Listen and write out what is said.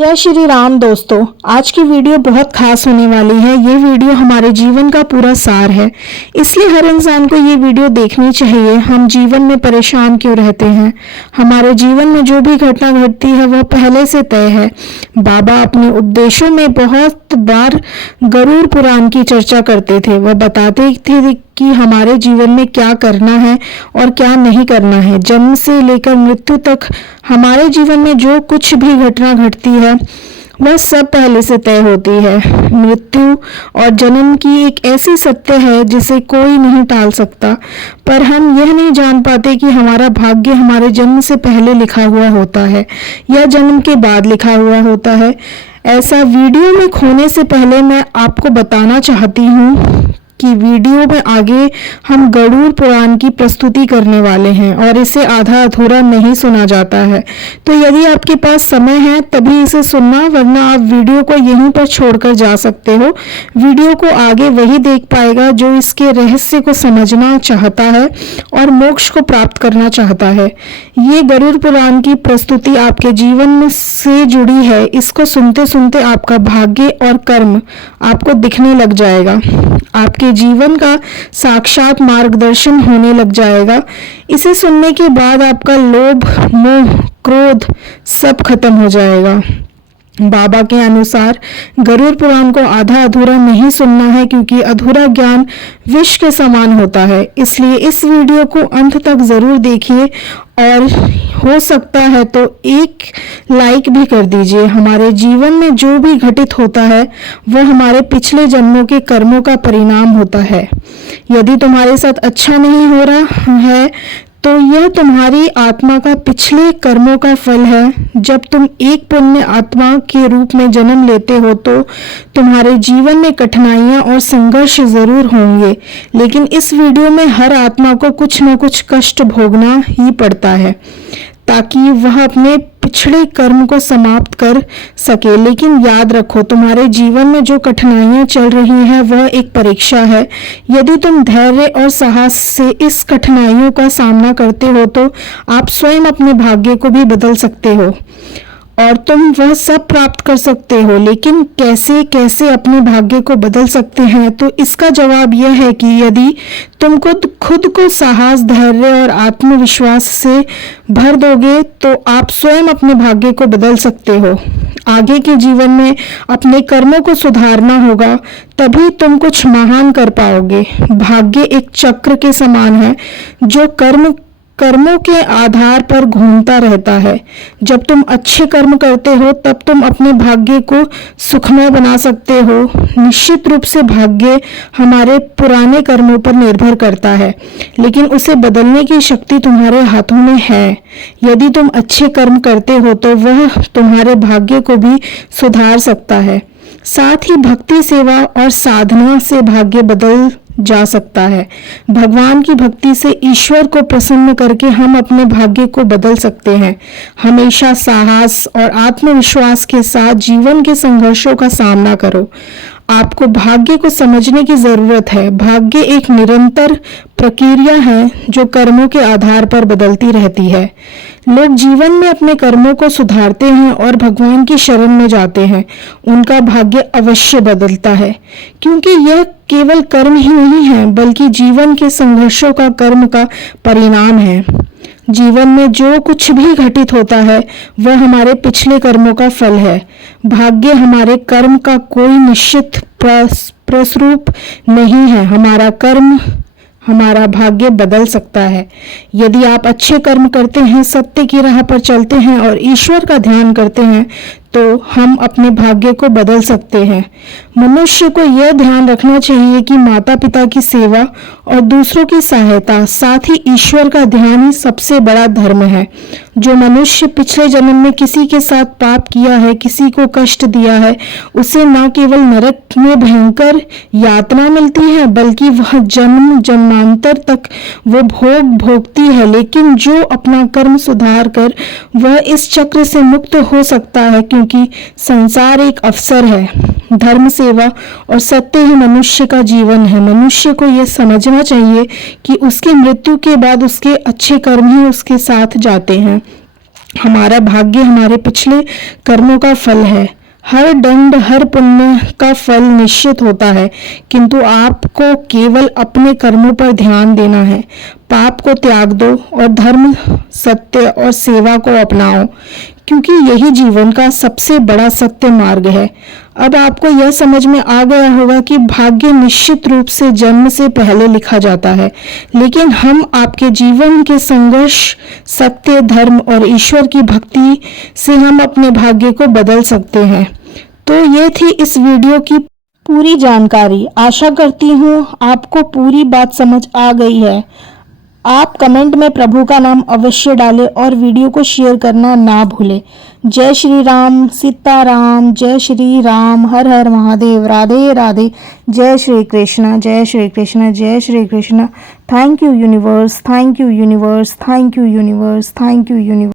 जय श्री राम दोस्तों। आज की वीडियो बहुत खास होने वाली है। ये वीडियो हमारे जीवन का पूरा सार है, इसलिए हर इंसान को ये वीडियो देखनी चाहिए। हम जीवन में परेशान क्यों रहते हैं? हमारे जीवन में जो भी घटना घटती है वह पहले से तय है। बाबा अपने उपदेशों में बहुत बार गरुड़ पुराण की चर्चा करते थे। वह बताते थे कि हमारे जीवन में क्या करना है और क्या नहीं करना है। जन्म से लेकर मृत्यु तक हमारे जीवन में जो कुछ भी घटना घटती है वह सब पहले से तय होती है। मृत्यु और जन्म की एक ऐसी सत्य है जिसे कोई नहीं टाल सकता, पर हम यह नहीं जान पाते कि हमारा भाग्य हमारे जन्म से पहले लिखा हुआ होता है या जन्म के बाद लिखा हुआ होता है। ऐसा वीडियो में खोने से पहले मैं आपको बताना चाहती हूँ कि वीडियो में आगे हम गरुड़ पुराण की प्रस्तुति करने वाले हैं और इसे आधा अधूरा नहीं सुना जाता है। तो यदि आपके पास समय है तभी इसे सुनना, वरना आप वीडियो को यहीं पर छोड़कर जा सकते हो। वीडियो को आगे वही देख पाएगा जो इसके रहस्य को समझना चाहता है और मोक्ष को प्राप्त करना चाहता है। ये गरुड़ पुराण की प्रस्तुति आपके जीवन में से जुड़ी है। इसको सुनते सुनते आपका भाग्य और कर्म आपको दिखने लग जाएगा। आपके जीवन का साक्षात मार्गदर्शन होने लग जाएगा। इसे सुनने के बाद आपका लोभ, मोह, क्रोध सब खत्म हो जाएगा। बाबा के अनुसार गरुड़ पुराण को आधा अधूरा नहीं सुनना है, क्योंकि अधूरा ज्ञान विष के समान होता है। इसलिए इस वीडियो को अंत तक जरूर देखिए और हो सकता है तो एक लाइक भी कर दीजिए। हमारे जीवन में जो भी घटित होता है वह हमारे पिछले जन्मों के कर्मों का परिणाम होता है। यदि तुम्हारे साथ अच्छा नहीं हो रहा है तो यह तुम्हारी आत्मा का पिछले कर्मों का फल है। जब तुम एक पुण्य आत्मा के रूप में जन्म लेते हो तो तुम्हारे जीवन में कठिनाइयां और संघर्ष जरूर होंगे, लेकिन इस वीडियो में हर आत्मा को कुछ न कुछ कष्ट भोगना ही पड़ता है ताकि वह अपने पिछड़े कर्म को समाप्त कर सके। लेकिन याद रखो, तुम्हारे जीवन में जो कठिनाइयां चल रही हैं वह एक परीक्षा है। यदि तुम धैर्य और साहस से इस कठिनाइयों का सामना करते हो तो आप स्वयं अपने भाग्य को भी बदल सकते हो और तुम वह सब प्राप्त कर सकते हो। लेकिन कैसे कैसे अपने भाग्य को बदल सकते हैं? तो इसका जवाब यह है कि यदि तुम खुद को साहस, धैर्य और आत्मविश्वास से भर दोगे तो आप स्वयं अपने भाग्य को बदल सकते हो। आगे के जीवन में अपने कर्मों को सुधारना होगा, तभी तुम कुछ महान कर पाओगे। भाग्य एक चक्र के समान है जो कर्मों के आधार पर घूमता रहता है। जब तुम अच्छे कर्म करते हो तब तुम अपने भाग्य को सुखमय बना सकते हो। निश्चित रूप से भाग्य हमारे पुराने कर्मों पर निर्भर करता है, लेकिन उसे बदलने की शक्ति तुम्हारे हाथों में है। यदि तुम अच्छे कर्म करते हो तो वह तुम्हारे भाग्य को भी सुधार सकता है। साथ ही भक्ति, सेवा और साधना से भाग्य बदल जा सकता है। भगवान की भक्ति से ईश्वर को प्रसन्न करके हम अपने भाग्य को बदल सकते हैं। हमेशा साहस और आत्मविश्वास के साथ जीवन के संघर्षों का सामना करो। आपको भाग्य को समझने की जरूरत है। भाग्य एक निरंतर प्रक्रिया है जो कर्मों के आधार पर बदलती रहती है। लोग जीवन में अपने कर्मों को सुधारते हैं और भगवान की शरण में जाते हैं। उनका भाग्य अवश्य बदलता है, क्योंकि यह केवल कर्म ही नहीं है बल्कि जीवन के संघर्षों का कर्म का परिणाम है। जीवन में जो कुछ भी घटित होता है वह हमारे पिछले कर्मों का फल है। भाग्य हमारे कर्म का कोई निश्चित प्रस्वरूप नहीं है। हमारा कर्म हमारा भाग्य बदल सकता है। यदि आप अच्छे कर्म करते हैं, सत्य की राह पर चलते हैं और ईश्वर का ध्यान करते हैं तो हम अपने भाग्य को बदल सकते हैं। मनुष्य को यह ध्यान रखना चाहिए कि माता पिता की सेवा और दूसरों की सहायता, साथ ही ईश्वर का ध्यान ही सबसे बड़ा धर्म है। जो मनुष्य पिछले जन्म में किसी के साथ पाप किया है, किसी को कष्ट दिया है, उसे न केवल नरक में भयंकर यातना मिलती है बल्कि वह जन्म जन्मांतर तक वो भोग भोगती है। लेकिन जो अपना कर्म सुधार कर वह इस चक्र से मुक्त हो सकता है, क्योंकि संसार एक अवसर है। धर्म, सेवा और सत्य ही मनुष्य का जीवन है। मनुष्य को यह समझना चाहिए कि उसकी मृत्यु के बाद उसके अच्छे कर्म ही उसके साथ जाते हैं। हमारा भाग्य हमारे पिछले कर्मों का फल है। हर दंड हर पुण्य का फल निश्चित होता है, किंतु आपको केवल अपने कर्मों पर ध्यान देना है। पाप को त्याग दो और धर्म, सत्य और सेवा को अपनाओ, क्योंकि यही जीवन का सबसे बड़ा सत्य मार्ग है। अब आपको यह समझ में आ गया होगा कि भाग्य निश्चित रूप से जन्म से पहले लिखा जाता है, लेकिन हम आपके जीवन के संघर्ष, सत्य, धर्म और ईश्वर की भक्ति से हम अपने भाग्य को बदल सकते हैं। तो ये थी इस वीडियो की पूरी जानकारी। आशा करती हूँ आपको पूरी बात समझ आ गई है। आप कमेंट में प्रभु का नाम अवश्य डालें और वीडियो को शेयर करना ना भूलें। जय श्री राम, सीताराम, जय श्री राम, हर हर महादेव, राधे राधे, जय श्री कृष्ण, जय श्री कृष्ण, जय Shri Krishna. Thank you universe, thank you universe, thank you universe, thank you universe.